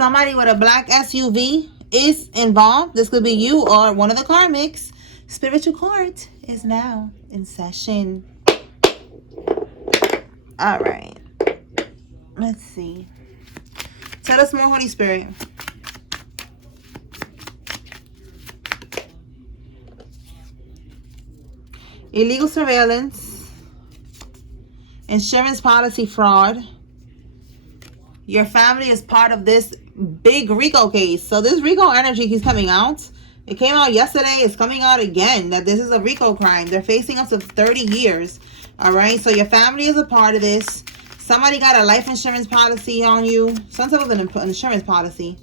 somebody with a black SUV is involved. This could be you or one of the karmics. Spiritual court is now in session. All right. Let's see. Tell us more, Holy Spirit. Illegal surveillance, insurance policy fraud. Your family is part of this big RICO case. So this RICO energy keeps coming out. It came out yesterday. It's coming out again that this is a RICO crime. They're facing up to 30 years. All right. So your family is a part of this. Somebody got a life insurance policy on you. Some type of an insurance policy.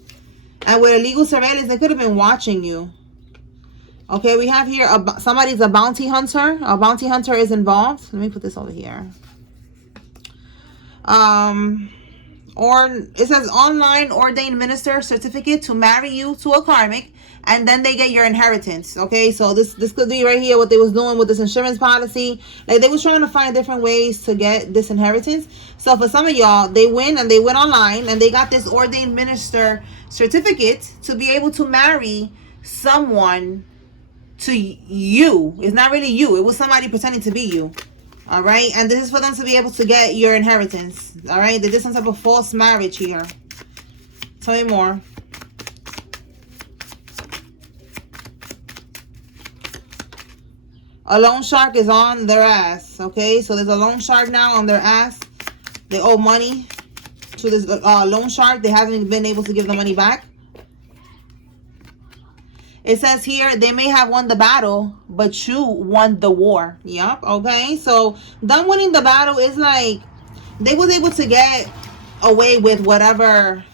And with illegal surveillance, they could have been watching you. Okay, we have here, somebody's a bounty hunter. A bounty hunter is involved. Let me put this over here. Or it says online ordained minister certificate to marry you to a karmic. And then they get your inheritance. Okay, so this could be right here what they was doing with this insurance policy. Like they was trying to find different ways to get this inheritance. So for some of y'all, they win and they went online and they got this ordained minister certificate to be able to marry someone to you. It's not really you. It was somebody pretending to be you. All right. And this is for them to be able to get your inheritance. All right. They did some type of false marriage here. Tell me more. A loan shark is on their ass. Okay. So there's a loan shark now on their ass. They owe money to this loan shark. They haven't been able to give the money back. It says here, they may have won the battle, but you won the war. Yep, okay. So, them winning the battle is like, they was able to get away with whatever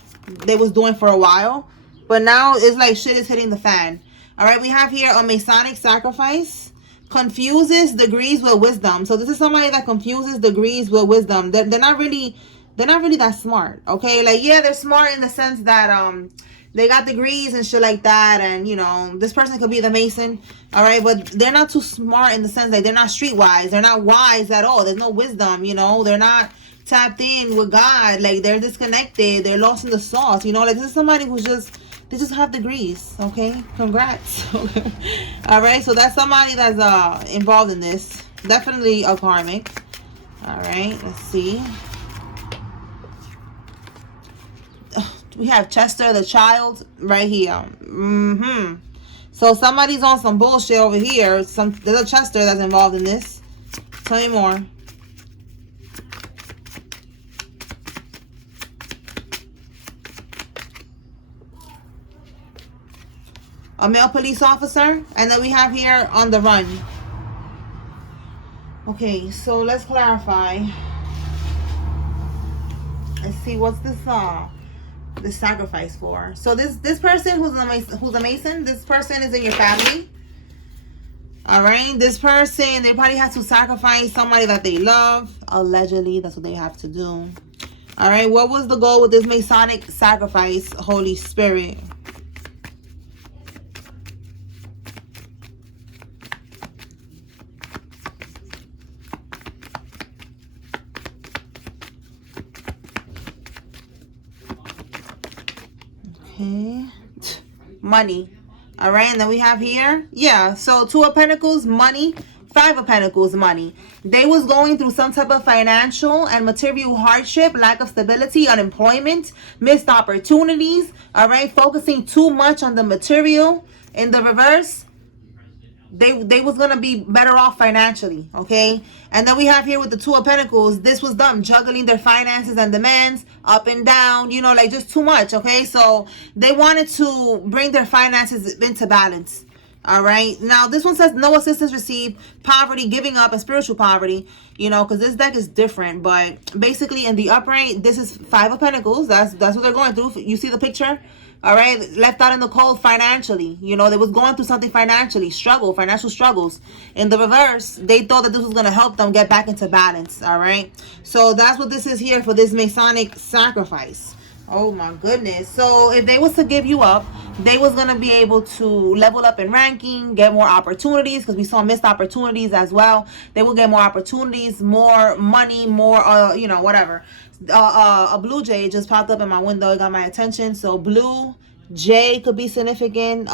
they was doing for a while. But now, it's like shit is hitting the fan. All right, we have here a Masonic sacrifice. Confuses degrees with wisdom. So, this is somebody that confuses degrees with wisdom. They're not really that smart, okay? Like, yeah, they're smart in the sense that, they got degrees and shit like that. And, you know, this person could be the Mason. All right. But they're not too smart in the sense that they're not streetwise. They're not wise at all. There's no wisdom, you know. They're not tapped in with God. Like, they're disconnected. They're lost in the sauce. You know, like, this is somebody who's just, they just have degrees. Okay. Congrats. All right. So that's somebody that's involved in this. Definitely a karmic. All right. Let's see. We have Chester the child right here. So somebody's on some bullshit over here. There's a Chester that's involved in this. Tell me more. A male police officer. And then we have here on the run. Okay, so let's clarify. Let's see, what's this sacrifice for? So this person who's a Mason, this person is in your family. All right, this person, they probably have to sacrifice somebody that they love. Allegedly, that's what they have to do. All right, what was the goal with this Masonic sacrifice, Holy Spirit? Okay, money. All right, and then we have here, yeah, so 2 of Pentacles, money. 5 of Pentacles, money. They was going through some type of financial and material hardship, lack of stability, unemployment, missed opportunities. All right, focusing too much on the material. In the reverse, they was gonna be better off financially. Okay, and then we have here with the 2 of Pentacles, this was them juggling their finances and demands up and down, you know, like just too much. Okay, so they wanted to bring their finances into balance. All right, now this one says no assistance received, poverty, giving up, and spiritual poverty, you know, because this deck is different. But basically in the upright, this is 5 of Pentacles. That's what they're going through. You see the picture? All right, left out in the cold financially. You know, they was going through something financially, financial struggles. In the reverse, they thought that this was going to help them get back into balance. All right, so that's what this is here for this Masonic sacrifice. Oh my goodness. So if they was to give you up, they was going to be able to level up in ranking, get more opportunities, because we saw missed opportunities as well. They will get more opportunities, more money, more, you know, whatever. A blue jay just popped up in my window. It got my attention. So blue jay could be significant.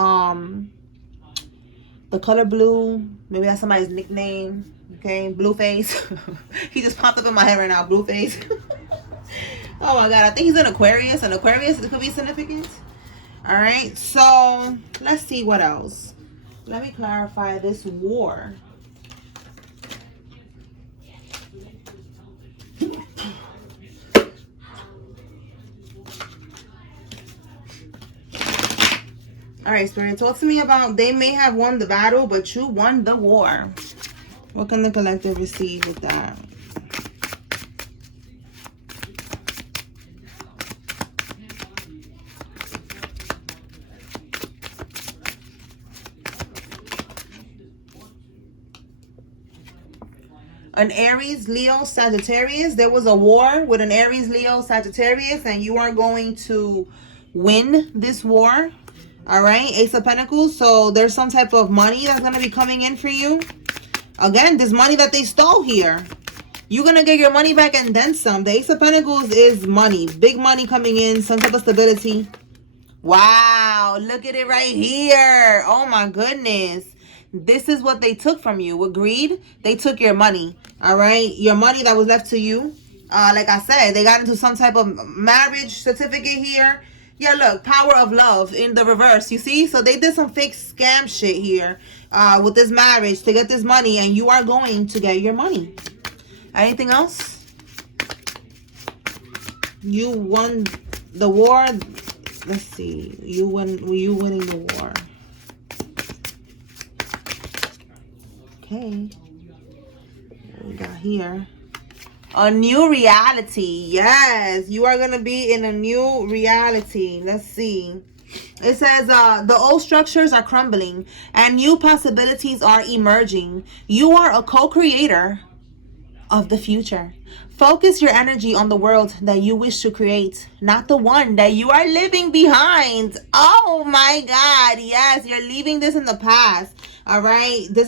The color blue, maybe that's somebody's nickname. Okay, Blueface. He just popped up in my head right now, Blueface. Oh my god, I think he's an Aquarius. An Aquarius could be significant. All right, so let's see what else. Let me clarify this war. All right, Spirit, talk to me about they may have won the battle, but you won the war. What can the collective receive with that? An Aries, Leo, Sagittarius. There was a war with an Aries, Leo, Sagittarius, and you are going to win this war. All right, Ace of Pentacles. So there's some type of money that's going to be coming in for you. Again, this money that they stole here, you're going to get your money back and then some. The Ace of Pentacles is money. Big money coming in, some type of stability. Wow, look at it right here. Oh my goodness. This is what they took from you. With greed, they took your money. All right, your money that was left to you. Like I said, they got into some type of marriage certificate here. Yeah, look, power of love in the reverse, you see? So they did some fake scam shit here with this marriage to get this money, and you are going to get your money. Anything else? You won the war. Let's see. You winning the war. Okay. What we got here? A new reality. Yes, you are going to be in a new reality. Let's see. It says the old structures are crumbling and new possibilities are emerging. You are a co-creator of the future. Focus your energy on the world that you wish to create, not the one that you are living behind. Oh my God. Yes, you're leaving this in the past. All right. There's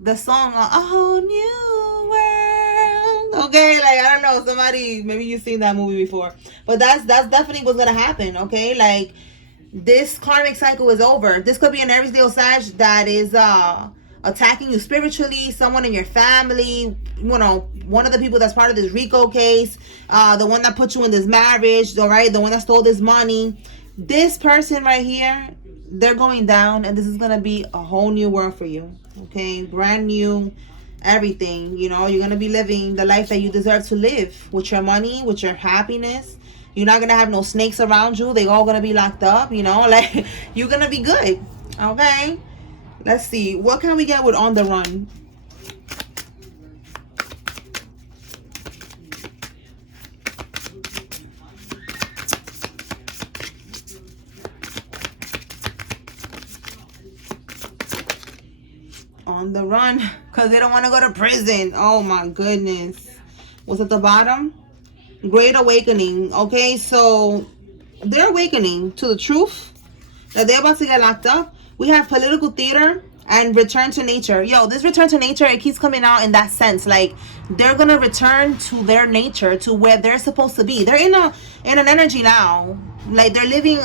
the song, A Whole New World. Okay, like, I don't know, somebody, maybe you've seen that movie before, but that's definitely what's gonna happen. Okay, like, this karmic cycle is over. This could be an Aries, Leo, Sag that is attacking you spiritually. Someone in your family, you know, one of the people that's part of this RICO case, the one that put you in this marriage, all right, the one that stole this money. This person right here, they're going down, and this is gonna be a whole new world for you. Okay, brand new everything. You know, you're gonna be living the life that you deserve to live, with your money, with your happiness. You're not gonna have no snakes around you. They're all gonna be locked up, you know, like, you're gonna be good. Okay, let's see, what can we get with On the Run? On the run because they don't want to go to prison. Oh my goodness. What's at the bottom? Great awakening. Okay, so they're awakening to the truth that they're about to get locked up. We have political theater and return to nature. Yo, this return to nature, it keeps coming out in that sense. Like, they're gonna return to their nature, to where they're supposed to be. They're in an energy now. Like, they're living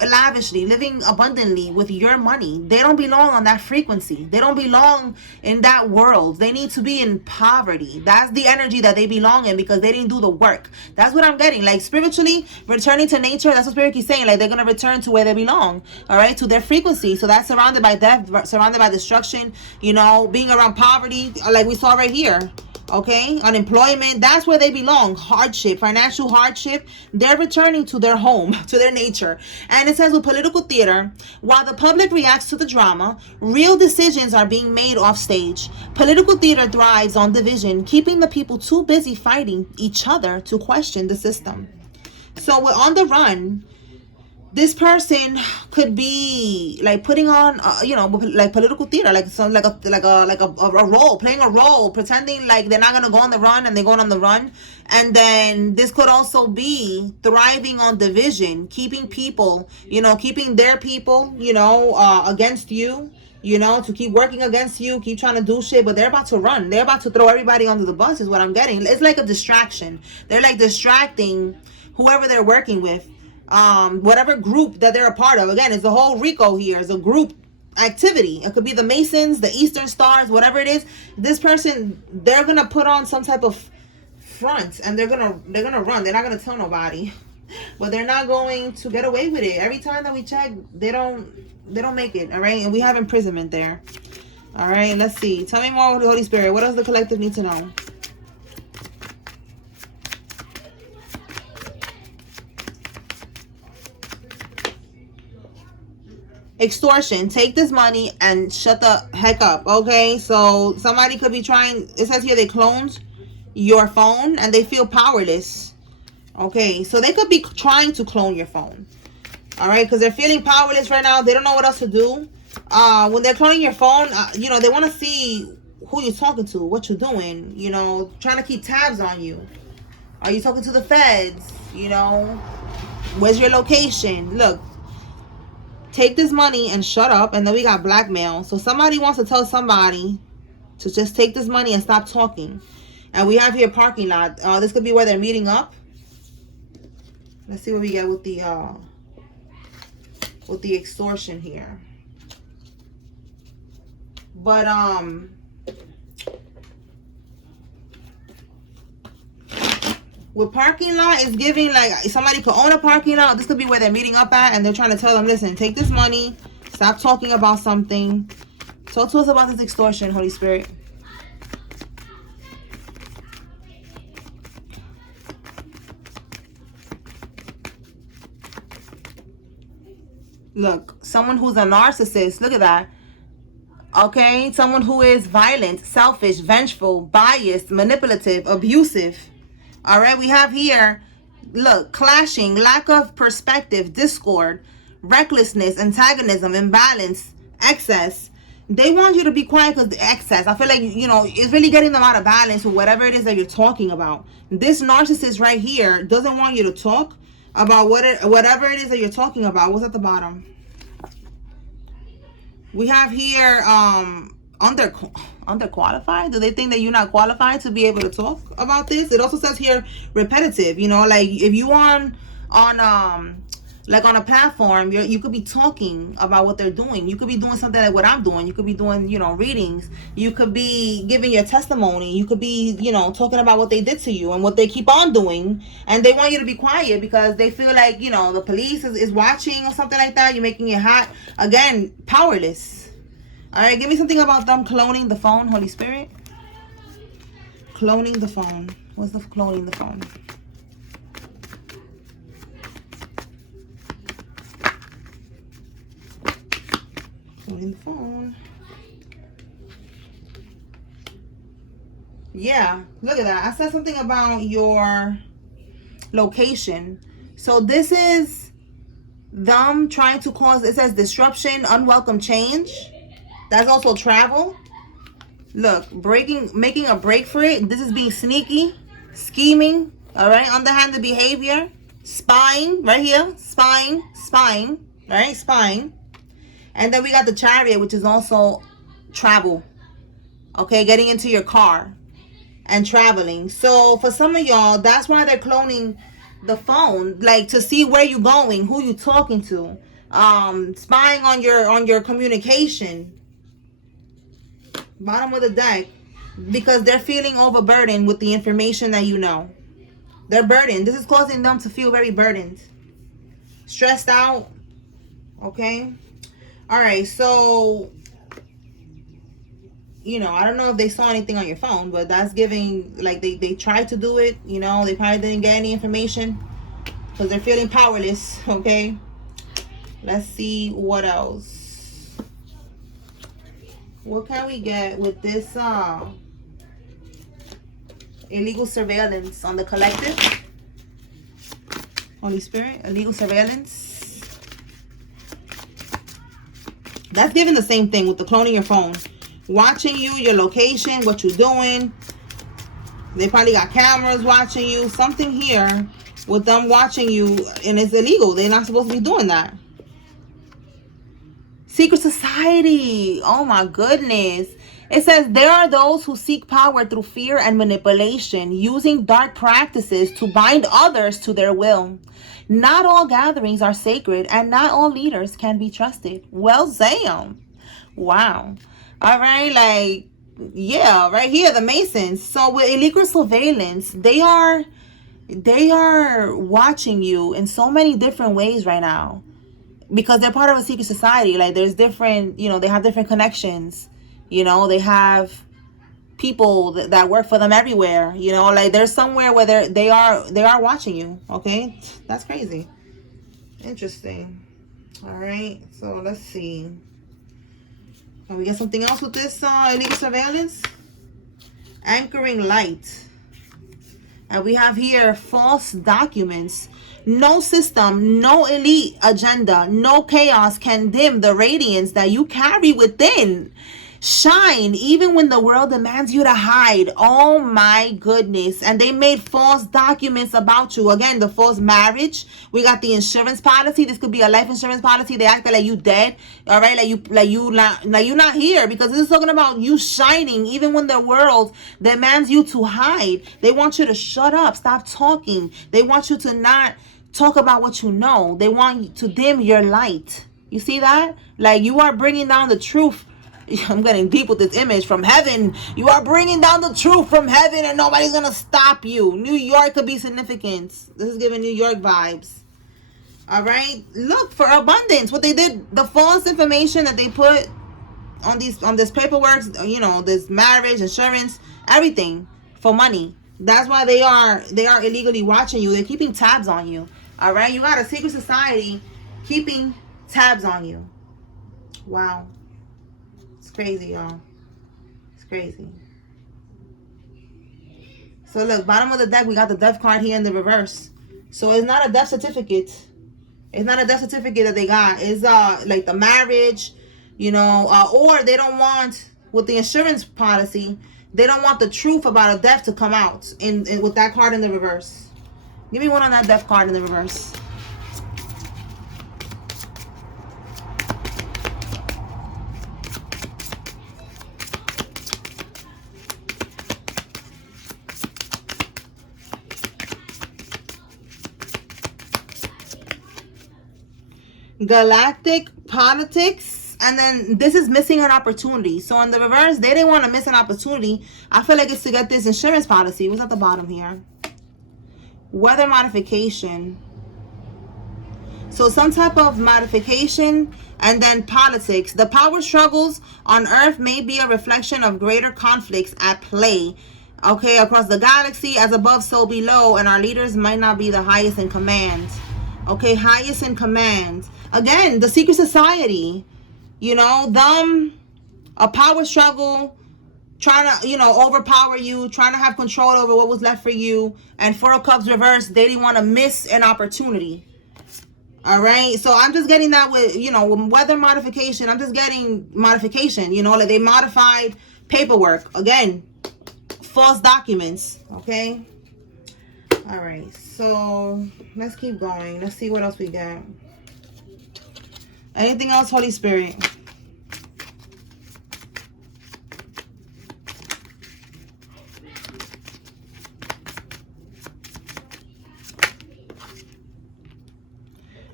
lavishly, living abundantly with your money. They don't belong on that frequency. They don't belong in that world. They need to be in poverty. That's the energy that they belong in, because they didn't do the work. That's what I'm getting. Like, spiritually returning to nature, that's what Spirit keeps saying. Like, they're gonna return to where they belong, all right, to their frequency. So that's surrounded by death, surrounded by destruction, you know, being around poverty, like we saw right here. Okay, unemployment, that's where they belong. Hardship, financial hardship. They're returning to their home, to their nature. And it says with political theater, while the public reacts to the drama, real decisions are being made off stage. Political theater thrives on division, keeping the people too busy fighting each other to question the system. So we're on the run. This person could be like putting on, you know, like political theater, like some, like a role, playing a role, pretending like they're not gonna go on the run, and they're going on the run. And then this could also be thriving on division, keeping people, you know, keeping their people, you know, against you, you know, to keep working against you, keep trying to do shit, but they're about to run. They're about to throw everybody under the bus is what I'm getting. It's like a distraction. They're like distracting whoever they're working with, whatever group that they're a part of. Again, it's the whole RICO here. It's a group activity. It could be the Masons, the Eastern Stars, whatever it is. This person, they're gonna put on some type of front, and they're gonna run. They're not gonna tell nobody, but they're not going to get away with it. Every time that we check, they don't make it. All right, and we have imprisonment there. All right, let's see. Tell me more, Holy Spirit. What else the collective need to know? Extortion. Take this money and shut the heck up. Okay, so somebody could be trying. It says here they cloned your phone and they feel powerless. Okay, so they could be trying to clone your phone. All right, because they're feeling powerless right now. They don't know what else to do. When they're cloning your phone, you know, they want to see who you're talking to, what you're doing, you know, trying to keep tabs on you. Are you talking to the feds? You know, where's your location? Look, take this money and shut up. And then we got blackmail. So somebody wants to tell somebody to just take this money and stop talking. And we have here parking lot. This could be where they're meeting up. Let's see what we get with the extortion here. But with parking lot, it's giving like somebody could own a parking lot. This could be where they're meeting up at, and they're trying to tell them, listen, take this money, stop talking about something. Talk to us about this extortion, Holy Spirit. Look, someone who's a narcissist. Look at that. Okay, someone who is violent, selfish, vengeful, biased, manipulative, abusive. All right, we have here, look, clashing, lack of perspective, discord, recklessness, antagonism, imbalance, excess. They want you to be quiet because the excess. I feel like, you know, it's really getting them out of balance with whatever it is that you're talking about. This narcissist right here doesn't want you to talk about whatever it is that you're talking about. What's at the bottom? We have here underqualified. Do they think that you're not qualified to be able to talk about this? It also says here repetitive. You know, like if you on like on a platform, you could be talking about what they're doing. You could be doing something like what I'm doing. You could be doing, you know, readings. You could be giving your testimony. You could be, you know, talking about what they did to you and what they keep on doing. And they want you to be quiet because they feel like, you know, the police is watching or something like that. You're making it hot. Again, powerless. All right, give me something about them cloning the phone, Holy Spirit. Cloning the phone. What's the cloning the phone? Cloning the phone. Yeah, look at that. I said something about your location. So this is them trying to cause, it says disruption, unwelcome change. That's also travel. Look, making a break for it. This is being sneaky, scheming, all right, underhanded behavior, spying, right here, spying, right, spying. And then we got the Chariot, which is also travel, okay, getting into your car and traveling. So for some of y'all, that's why they're cloning the phone, like to see where you're going, who you're talking to, spying on your communication. Bottom of the deck, because they're feeling overburdened with the information that you know. They're burdened. This is causing them to feel very burdened, stressed out. Okay. All right. So, you know, I don't know if they saw anything on your phone, but that's giving, like, they tried to do it. You know, they probably didn't get any information because they're feeling powerless. Okay. Let's see what else. What can we get with this illegal surveillance on the collective? Holy Spirit, illegal surveillance. That's giving the same thing with the cloning your phone. Watching you, your location, what you're doing. They probably got cameras watching you. Something here with them watching you, and it's illegal. They're not supposed to be doing that. Secret society. Oh my goodness. It says there are those who seek power through fear and manipulation, using dark practices to bind others to their will. Not all gatherings are sacred, and not all leaders can be trusted. Well, damn. Wow. All right, like, yeah, right here, the Masons. So with illegal surveillance, they are watching you in so many different ways right now, because they're part of a secret society. Like, there's different, you know, they have different connections. You know, they have people that work for them everywhere. You know, like, there's somewhere where they are watching you. Okay, that's crazy. Interesting. All right, so let's see. Can we get something else with this illegal surveillance? Anchoring light. And we have here false documents. No system, no elite agenda, no chaos can dim the radiance that you carry within. Shine even when the world demands you to hide. Oh my goodness. And they made false documents about you. Again, the false marriage. We got the insurance policy. This could be a life insurance policy. They acted like you dead. All right, like you're not here, because this is talking about you shining even when the world demands you to hide. They want you to shut up, stop talking. They want you to not talk about what you know. They want you to dim your light. You see that? Like, you are bringing down the truth. I'm getting deep with this image from heaven. You are bringing down the truth from heaven, and nobody's gonna stop you. New York could be significant. This is giving New York vibes. All right, look for abundance. What they did, the false information that they put on this paperwork, you know, this marriage, insurance, everything for money. That's why they are illegally watching you. They're keeping tabs on you. All right, you got a secret society keeping tabs on you. Wow. Crazy, y'all. It's crazy. So look, bottom of the deck, we got the death card here in the reverse. So it's not a death certificate. It's not a death certificate that they got. It's like the marriage, you know, or they don't want, with the insurance policy, they don't want the truth about a death to come out in with that card in the reverse. Give me one on that death card in the reverse. Galactic politics, and then this is missing an opportunity. So in the reverse, they didn't want to miss an opportunity. I feel like it's to get this insurance policy. What's at the bottom here? Weather modification. So some type of modification, and then politics. The power struggles on Earth may be a reflection of greater conflicts at play, okay, across the galaxy, as above so below, and our leaders might not be the highest in command. Okay, highest in command. Again, the secret society, you know, them, a power struggle, trying to, you know, overpower you, trying to have control over what was left for you. And Four of Cups reversed, they didn't want to miss an opportunity. All right, so I'm just getting that with, you know, with weather modification. I'm just getting modification, you know, like they modified paperwork. Again, false documents, okay? All right, so let's keep going. Let's see what else we got. Anything else, Holy Spirit?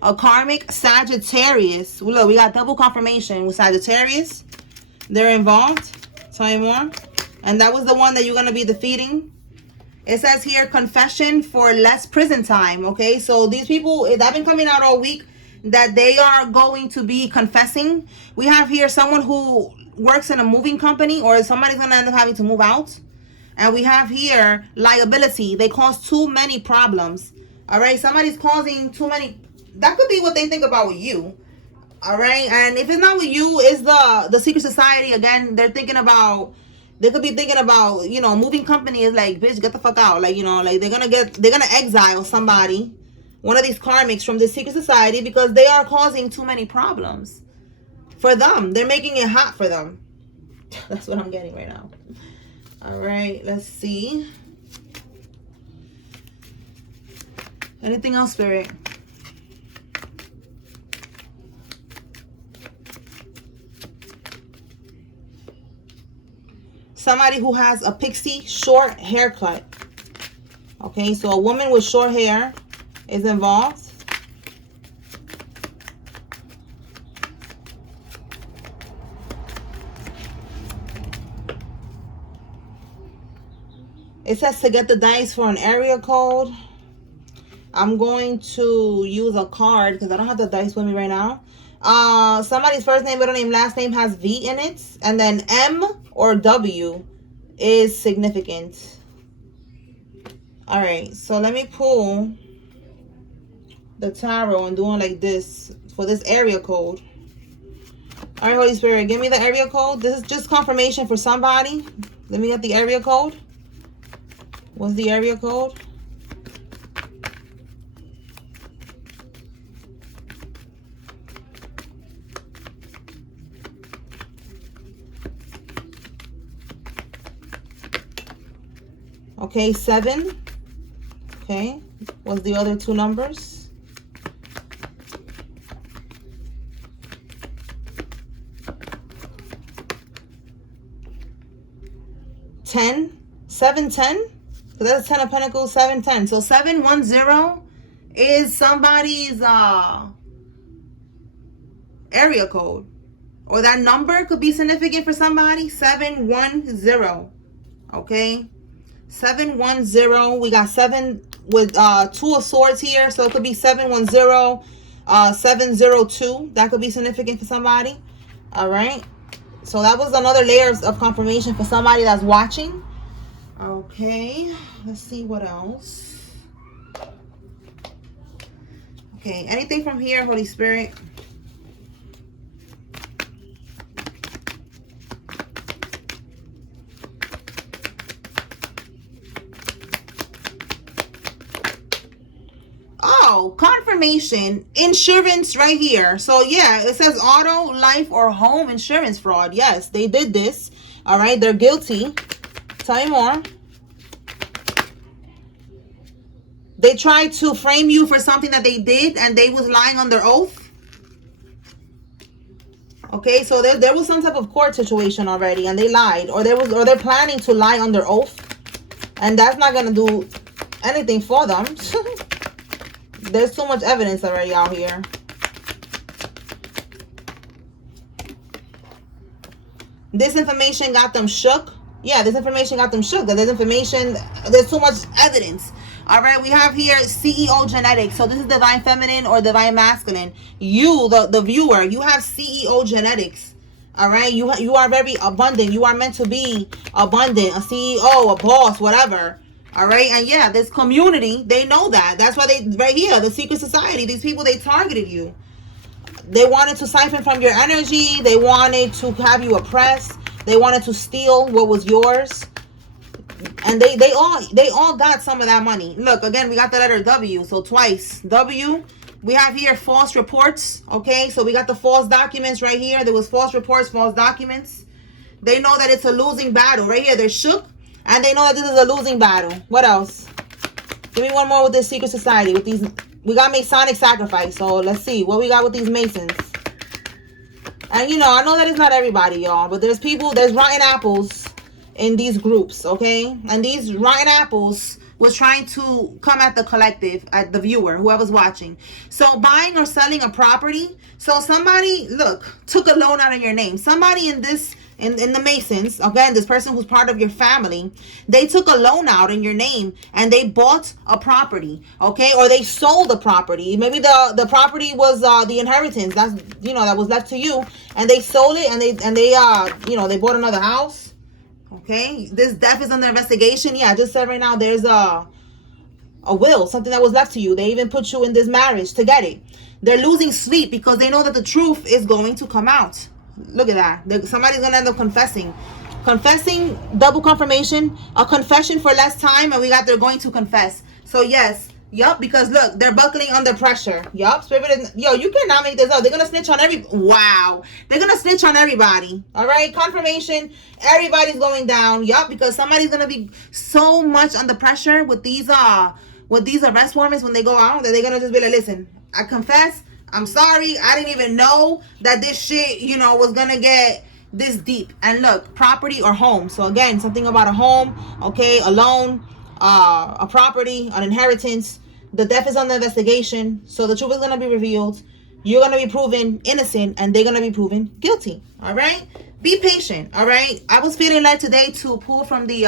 A karmic Sagittarius. Look, we got double confirmation with Sagittarius. They're involved. Tell me more. And that was the one that you're going to be defeating. It says here, confession for less prison time. Okay, so these people, that been coming out all week, that they are going to be confessing. We have here someone who works in a moving company, or somebody's going to end up having to move out. And we have here liability. They cause too many problems. All right, somebody's causing too many. That could be what they think about with you. All right, and if it's not with you, it's the secret society. Again, they're thinking about, they could be thinking about, you know, moving company is like, bitch, get the fuck out. Like, you know, like they're gonna exile somebody, one of these karmics from this secret society, because they are causing too many problems for them. They're making it hot for them. That's what I'm getting right now. All right, let's see. Anything else, Spirit? somebody who has a pixie short haircut. Okay, so a woman with short hair is involved. It says to get the dice for an area code. I'm going to use a card because I don't have the dice with me right now. Somebody's first name, middle name, last name has V in it. And then M or W is significant. Alright, so let me pull the tarot and doing like this for this area code. Alright, Holy Spirit, give me the area code. This is just confirmation for somebody. Let me get the area code. What's the area code? Okay, 7. Okay, what's the other two numbers? $10, 7, 10. So that's 10 of Pentacles, 7, 10. So 710 is somebody's area code. Or that number could be significant for somebody. 710. Okay. 710. We got 7 with 2 of swords here. So it could be 710, 702. That could be significant for somebody. All right. So that was another layer of confirmation for somebody that's watching. Okay, let's see what else. Okay, anything from here, Holy Spirit? Oh, confirmation, insurance right here. So yeah, it says auto, life, or home insurance fraud. Yes, they did this. All right, they're guilty. Tell me more. They tried to frame you for something that they did and they was lying on their oath. Okay, so there was some type of court situation already and they lied, or they're planning to lie on their oath, and that's not gonna do anything for them. There's too much evidence already out here. This information got them shook. Yeah, this information got them shook. There's too much evidence. All right, we have here CEO genetics. So this is divine feminine or divine masculine. You, the viewer, you have CEO genetics. All right, you are very abundant. You are meant to be abundant, a CEO, a boss, whatever. All right, and yeah, this community, they know that. That's why they, right here, the secret society, these people, they targeted you. They wanted to siphon from your energy. They wanted to have you oppressed. They wanted to steal what was yours. And they all got some of that money. Look, again, we got the letter W, so twice. W. We have here false reports. Okay, so we got the false documents right here. There was false reports, false documents. They know that it's a losing battle. Right here, they're shook. And they know that this is a losing battle. What else? Give me one more with this secret society. With these, we got Masonic sacrifice. So let's see what we got with these Masons. And you know, I know that it's not everybody, y'all, but there's rotten apples in these groups, okay? And these rotten apples was trying to come at the collective, at the viewer, whoever's watching. So buying or selling a property. So somebody, look, took a loan out of your name. Somebody in this, in the Masons, again, this person who's part of your family, they took a loan out in your name and they bought a property, okay? Or they sold the property. Maybe the property was the inheritance, that's, you know, that was left to you, and they sold it, and they you know, they bought another house. Okay, this death is under investigation. Yeah, I just said right now there's a will, something that was left to you. They even put you in this marriage to get it. They're losing sleep because they know that the truth is going to come out. Look at that. Somebody's going to end up confessing. Confessing, double confirmation, a confession for less time, and we got they're going to confess. So yes, yup, because look, they're buckling under pressure. Yup, spirit is, yo, you cannot make this up. They're gonna snitch on wow. They're gonna snitch on everybody. All right, confirmation, everybody's going down. Yup, because somebody's gonna be so much under pressure with these arrest warrants when they go out that they're gonna just be like, listen, I confess, I'm sorry, I didn't even know that this shit, you know, was gonna get this deep. And look, property or home. So again, something about a home, okay, a loan, a property, an inheritance. The death is under investigation, so the truth is going to be revealed. You're going to be proven innocent, and they're going to be proven guilty. All right? Be patient. All right? I was feeling led today to pull from the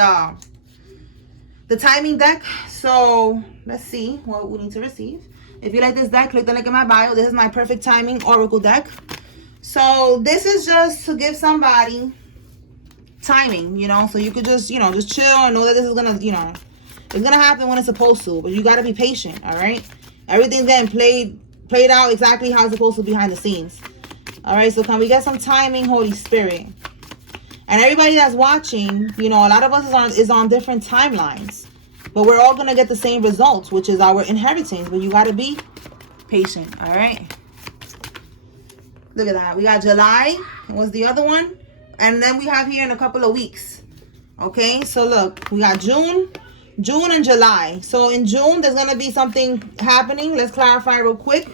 timing deck. So let's see what we need to receive. If you like this deck, click the link in my bio. This is my perfect timing oracle deck. So this is just to give somebody timing, you know, so you could just, you know, just chill and know that this is gonna, you know, it's gonna happen when it's supposed to, but you gotta be patient. All right, everything's getting played out exactly how it's supposed to behind the scenes. All right, so can we get some timing, Holy Spirit? And everybody that's watching, you know, a lot of us is on different timelines, but we're all gonna get the same results, which is our inheritance. But you gotta be patient. All right, look at that. We got July. What's the other one? And then we have here in a couple of weeks. Okay, so look, we got June and July. So in June, there's going to be something happening. Let's clarify real quick.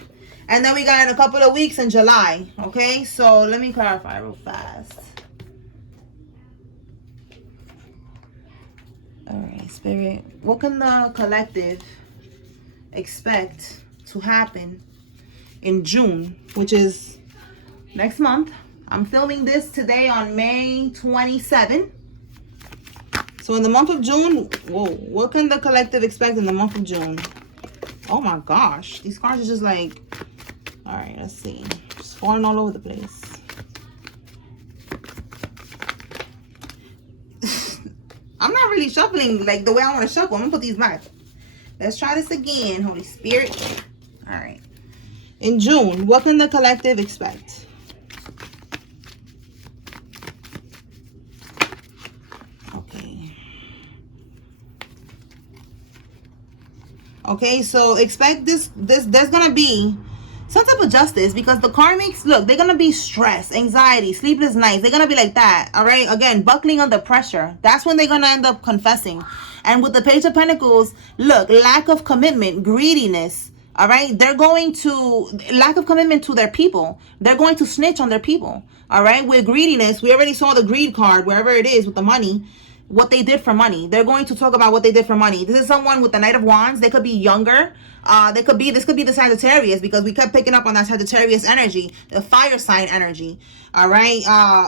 And then we got in a couple of weeks in July. Okay, so let me clarify real fast. All right, Spirit. What can the collective expect to happen in June, which is next month? I'm filming this today on May 27. So in the month of June, whoa, what can the collective expect in the month of June? Oh my gosh, these cards are just like, all right, let's see. Just falling all over the place. I'm not really shuffling like the way I want to shuffle. I'm gonna put these back. Let's try this again, Holy Spirit. All right. In June, what can the collective expect? Okay, so expect this there's gonna be some type of justice, because the karmics, look, they're gonna be stressed, anxiety, sleepless nights. They're gonna be like that. All right, again, buckling under pressure. That's when they're gonna end up confessing. And with the Page of Pentacles, look, lack of commitment, greediness. All right, they're going to lack of commitment to their people. They're going to snitch on their people. All right, with greediness, we already saw the greed card, wherever it is with the money. What they did for money. They're going to talk about what they did for money. This is someone with the Knight of Wands. They could be younger. This could be the Sagittarius, because we kept picking up on that Sagittarius energy, the fire sign energy. All right.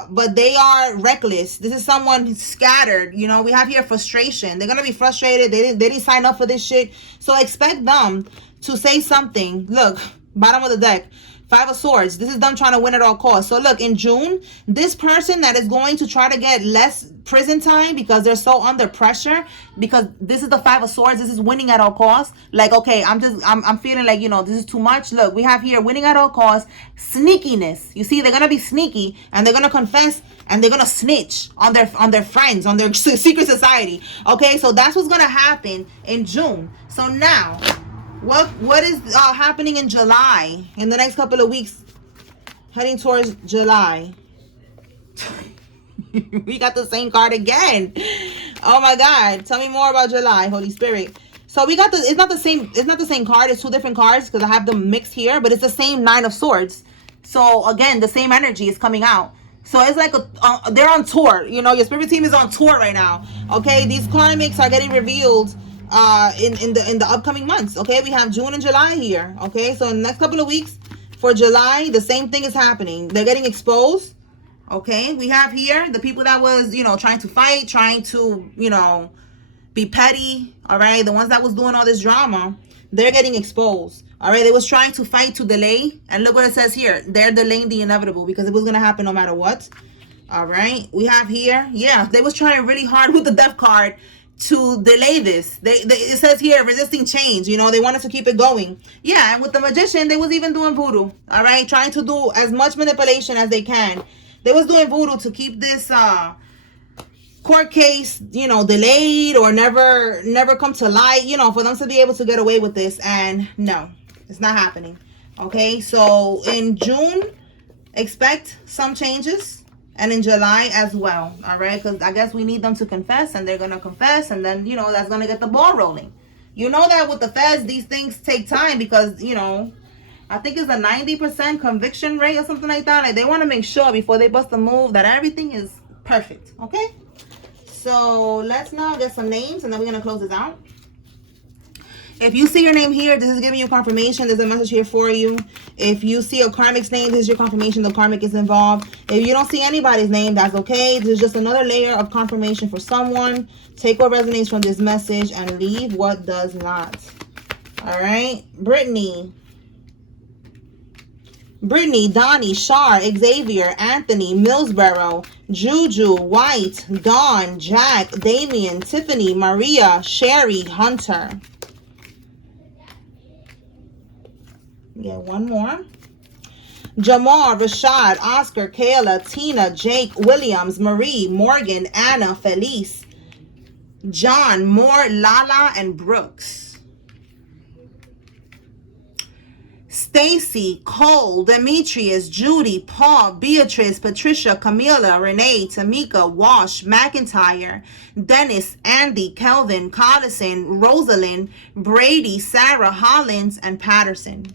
But they are reckless. This is someone who's scattered. You know, we have here frustration. They're going to be frustrated. They didn't sign up for this shit. So expect them to say something. Look, bottom of the deck. Five of Swords. This is them trying to win at all costs. So look, in June, this person that is going to try to get less prison time because they're so under pressure, because this is the Five of Swords. This is winning at all costs. Like, okay, I'm feeling like, you know, this is too much. Look, we have here winning at all costs, sneakiness. You see, they're going to be sneaky, and they're going to confess, and they're going to snitch on their friends, on their secret society. Okay, so that's what's going to happen in June. So now, what is happening in July, in the next couple of weeks, heading towards July? We got the same card again. Oh my God, tell me more about July, Holy Spirit. So we got it's not the same card. It's two different cards, because I have them mixed here, but it's the same Nine of Swords. So again, the same energy is coming out. So it's like they're on tour. You know, your spirit team is on tour right now. Okay, these karmics are getting revealed in the upcoming months. Okay, we have June and July here. Okay, so in the next couple of weeks for July, the same thing is happening. They're getting exposed. Okay, we have here the people that was, you know, trying to fight, trying to, you know, be petty. All right, the ones that was doing all this drama, they're getting exposed. All right, they was trying to fight to delay, and look what it says here. They're delaying the inevitable, because it was gonna happen no matter what. All right, we have here, yeah, they was trying really hard with the Death card to delay this. It says here, resisting change. You know, they wanted to keep it going. Yeah, and with the Magician, they was even doing voodoo. All right, trying to do as much manipulation as they can. They was doing voodoo to keep this court case, you know, delayed or never come to light, you know, for them to be able to get away with this. And no, it's not happening. Okay, so in June, expect some changes. And in July as well. All right, because I guess we need them to confess, and they're going to confess. And then, you know, that's going to get the ball rolling. You know that with the feds, these things take time, because, you know, I think it's a 90% conviction rate or something like that. Like, they want to make sure before they bust a move that everything is perfect. Okay? So let's now get some names, and then we're going to close this out. If you see your name here, this is giving you confirmation. There's a message here for you. If you see a karmic's name, this is your confirmation the karmic is involved. If you don't see anybody's name, that's okay. This is just another layer of confirmation for someone. Take what resonates from this message and leave what does not. All right? Brittany, Donnie, Shar, Xavier, Anthony, Millsboro, Juju, White, Dawn, Jack, Damien, Tiffany, Maria, Sherry, Hunter. Get one more. Jamar, Rashad, Oscar, Kayla, Tina, Jake, Williams, Marie, Morgan, Anna, Felice, John, Moore, Lala, and Brooks. Stacy, Cole, Demetrius, Judy, Paul, Beatrice, Patricia, Camila, Renee, Tamika, Wash, McIntyre, Dennis, Andy, Kelvin, Collison, Rosalind, Brady, Sarah, Hollins, and Patterson.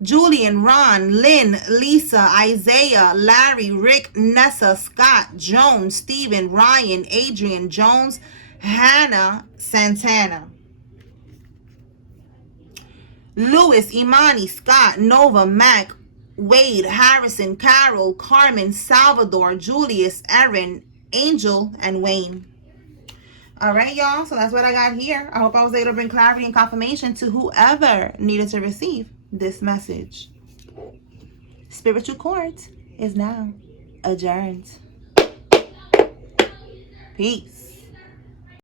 Julian, Ron, Lynn, Lisa, Isaiah, Larry, Rick, Nessa, Scott, Jones, Stephen, Ryan, Adrian, Jones, Hannah, Santana. Lewis, Imani, Scott, Nova, Mac, Wade, Harrison, Carol, Carmen, Salvador, Julius, Erin, Angel, and Wayne. All right, y'all. So that's what I got here. I hope I was able to bring clarity and confirmation to whoever needed to receive this message. Spiritual court is now adjourned. Peace.